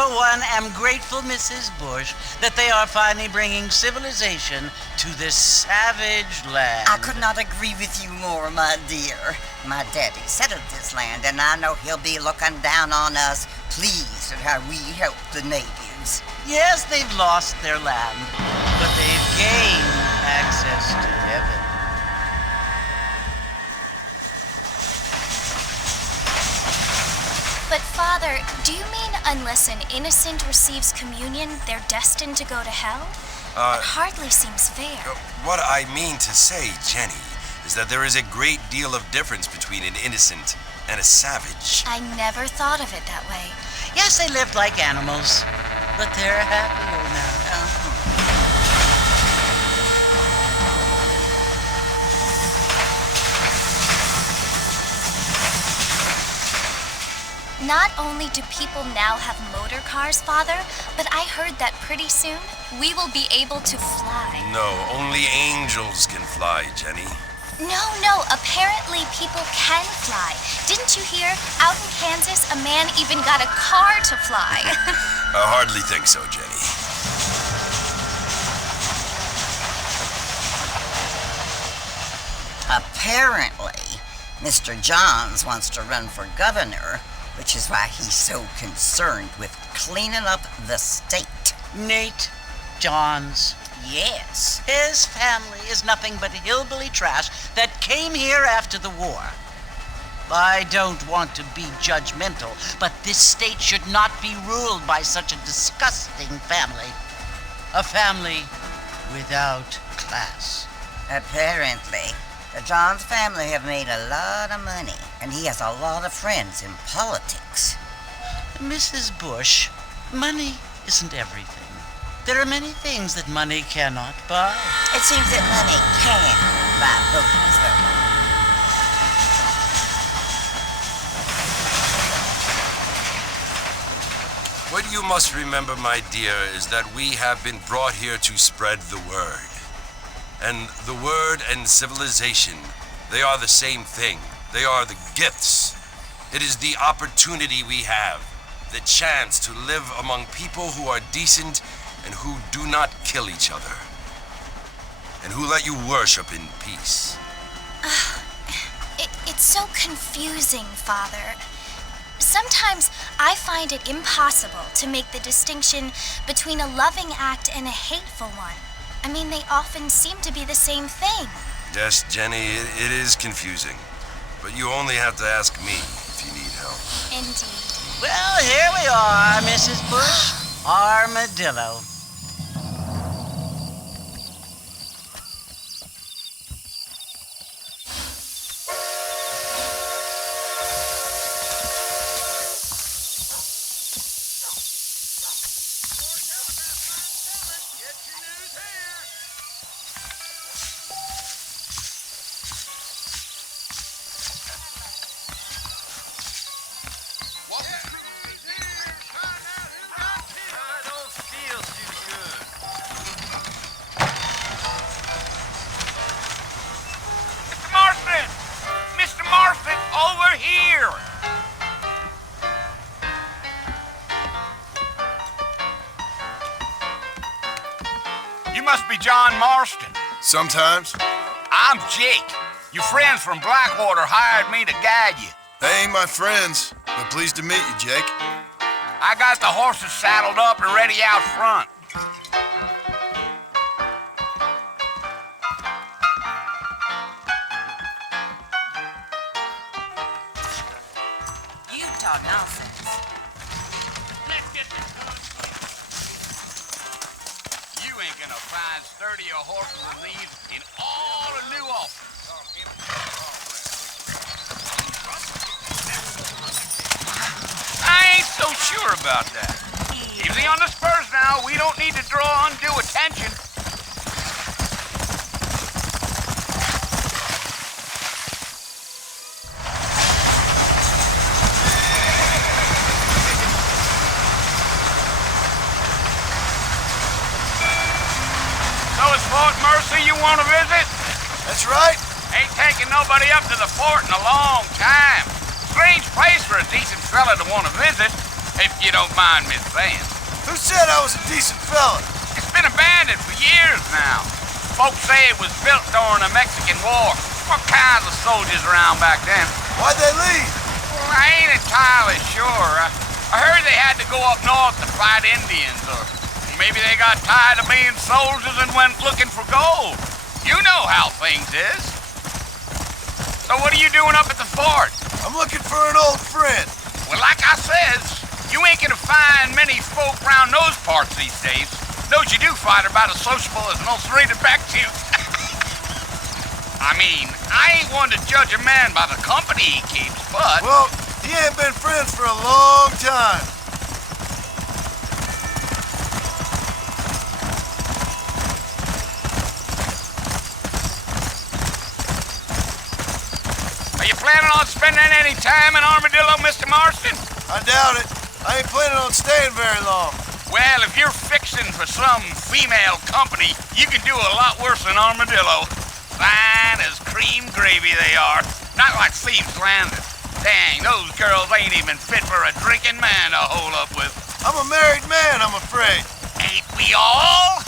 for one, am grateful, Mrs. Bush, that they are finally bringing civilization to this savage land. I could not agree with you more, my dear. My daddy settled this land, and I know he'll be looking down on us, pleased at how we help the natives. Yes, they've lost their land, but they've gained access to heaven. But Father, do you mean unless an innocent receives communion, they're destined to go to hell? That hardly seems fair. What I mean to say, Jenny, is that there is a great deal of difference between an innocent and a savage. I never thought of it that way. Yes, they lived like animals, but they're happier now. Not only do people now have motor cars, Father, but I heard that pretty soon we will be able to fly. No, only angels can fly, Jenny. No, apparently people can fly. Didn't you hear? Out in Kansas, a man even got a car to fly. I hardly think so, Jenny. Apparently, Mr. Johns wants to run for governor, which is why he's so concerned with cleaning up the state. Nate Johns. Yes. His family is nothing but hillbilly trash that came here after the war. I don't want to be judgmental, but this state should not be ruled by such a disgusting family. A family without class. Apparently, the Johns family have made a lot of money, and he has a lot of friends in politics. Mrs. Bush, money isn't everything. There are many things that money cannot buy. It seems that money can buy voters, though. What you must remember, my dear, is that we have been brought here to spread the word. And the word and civilization, they are the same thing. They are the gifts. It is the opportunity we have, the chance to live among people who are decent and who do not kill each other, and who let you worship in peace. It's so confusing, Father. Sometimes I find it impossible to make the distinction between a loving act and a hateful one. I mean, they often seem to be the same thing. Yes, Jenny, it is confusing. But you only have to ask me if you need help. Indeed. Well, here we are, Mrs. Bush. Armadillo. You must be John Marston. Sometimes. I'm Jake. Your friends from Blackwater hired me to guide you. They ain't my friends, but pleased to meet you, Jake. I got the horses saddled up and ready out front. You talk nonsense. Let's get this done. You ain't gonna find sturdier horses than these in all of New Orleans. I ain't so sure about that. Easy on the spurs now. We don't need to draw undue attention. So it's Fort Mercy you want to visit? That's right. Ain't taking nobody up to the fort in a long time. Strange place for a decent fella to want to visit. if you don't mind me saying. Who said I was a decent fella? It's been abandoned for years now. Folks say it was built during the Mexican War. What kinds of soldiers around back then? Why'd they leave? Well, I ain't entirely sure. I heard they had to go up north to fight Indians, or maybe they got tired of being soldiers and went looking for gold. You know how things is. So what are you doing up at the fort? I'm looking for an old friend. Well, like I says, you ain't gonna find many folk around those parts these days. Those you do find are about as sociable as an ulcerated back tooth. I mean, I ain't one to judge a man by the company he keeps, but... Well, he ain't been friends for a long time. Are you planning on spending any time in Armadillo, Mr. Marston? I doubt it. I ain't planning on staying very long. Well, if you're fixing for some female company, you can do a lot worse than Armadillo. Fine as cream gravy they are. Not like Thieves Landing. Dang, those girls ain't even fit for a drinking man to hole up with. I'm a married man, I'm afraid. Ain't we all?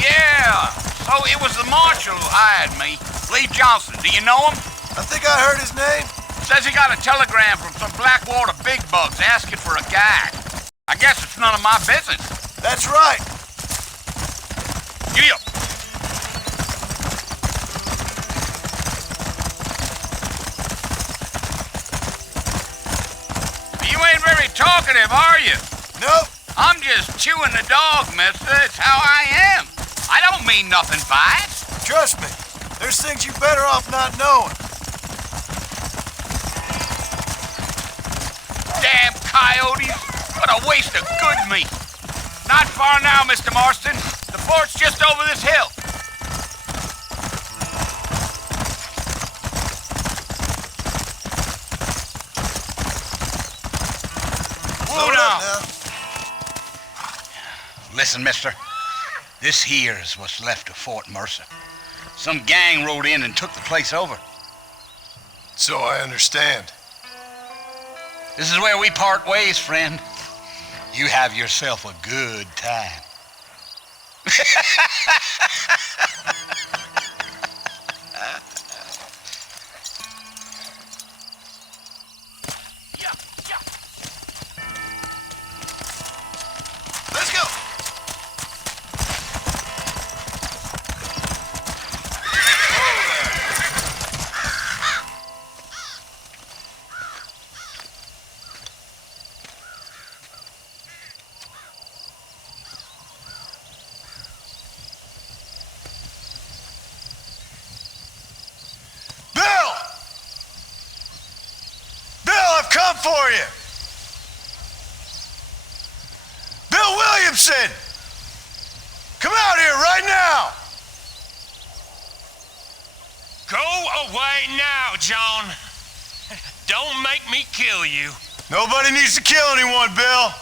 Yeah, so it was the marshal who hired me. Lee Johnson, do you know him? I think I heard his name. Says he got a telegram from some Blackwater big bugs asking for a guy. I guess it's none of my business. That's right. Giddy up. You ain't very talkative, are you? Nope. I'm just chewing the dog, mister. It's how I am. I don't mean nothing by it. Trust me. There's things you better off not knowing. Damn coyotes! What a waste of good meat! Not far now, Mr. Marston. The fort's just over this hill. Slow now. now. Listen, mister. This here is what's left of Fort Mercer. Some gang rode in and took the place over. So I understand. This is where we part ways, friend. You have yourself a good time. Let's go. Come for you! Bill Williamson! Come out here right now! Go away now, John. Don't make me kill you. Nobody needs to kill anyone, Bill.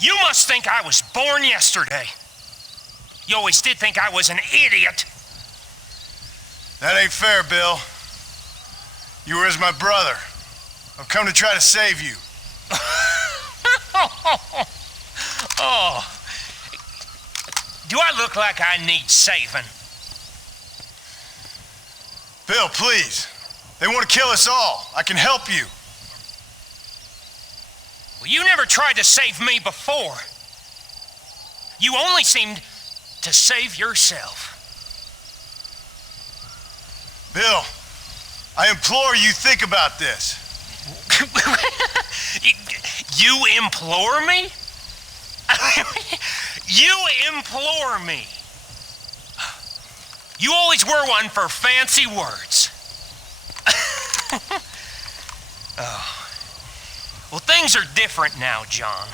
You must think I was born yesterday. You always did think I was an idiot. That ain't fair, Bill. You were as my brother. I've come to try to save you. Oh. Do I look like I need saving? Bill, please. They want to kill us all. I can help you. Well, you never tried to save me before. You only seemed to save yourself. Bill, I implore you, think about this. You implore me? You implore me. You always were one for fancy words. Oh. Well, things are different now, John.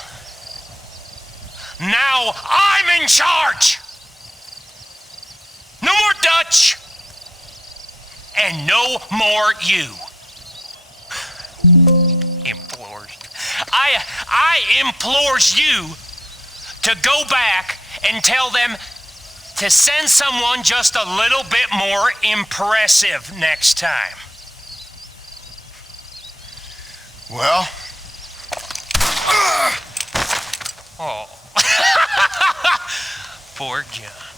Now I'm in charge. No more Dutch. And no more you. Implores. I implores you to go back and tell them to send someone just a little bit more impressive next time. Well? Oh. Poor John.